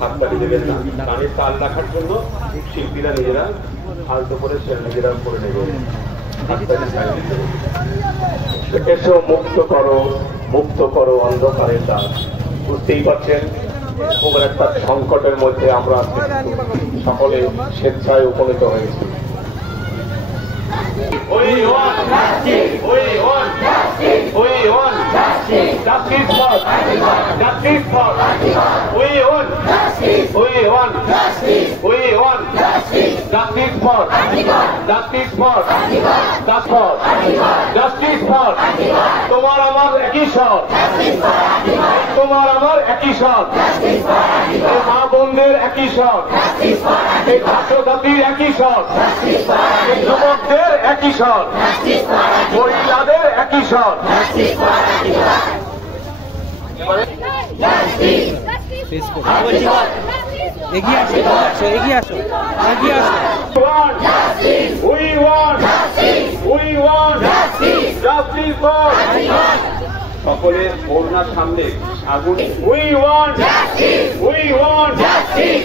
হাততালি দেবেন না। গানের তাল রাখার জন্য শিল্পীরা নিজেরা আলতো করে নিজেরা করে নেবে। এসো মুক্ত করো অন্ধকারের দ্বার। বুঝতেই পারছেন খুব একটা সংকটের মধ্যে আমরা সকলে স্বেচ্ছায় উপনীত হয়েছি। We want justice. We want justice. We want justice. Justice for justice for. We want justice. We want justice. We want justice. Justice for justice for justice for তোমার আমার একই স্বর, তোমার আমার একই স্বর, মা বোনদের একই স্বর, এই ছাত্র জাতির একই স্বর, যুবকদের একই স্বর, মহিলাদের একই স্বর। এগিয়ে আসো, এগিয়ে আসো, এগিয়ে আসো। We want justice for সকলের ওড়নার সামনে আগুন। We want justice.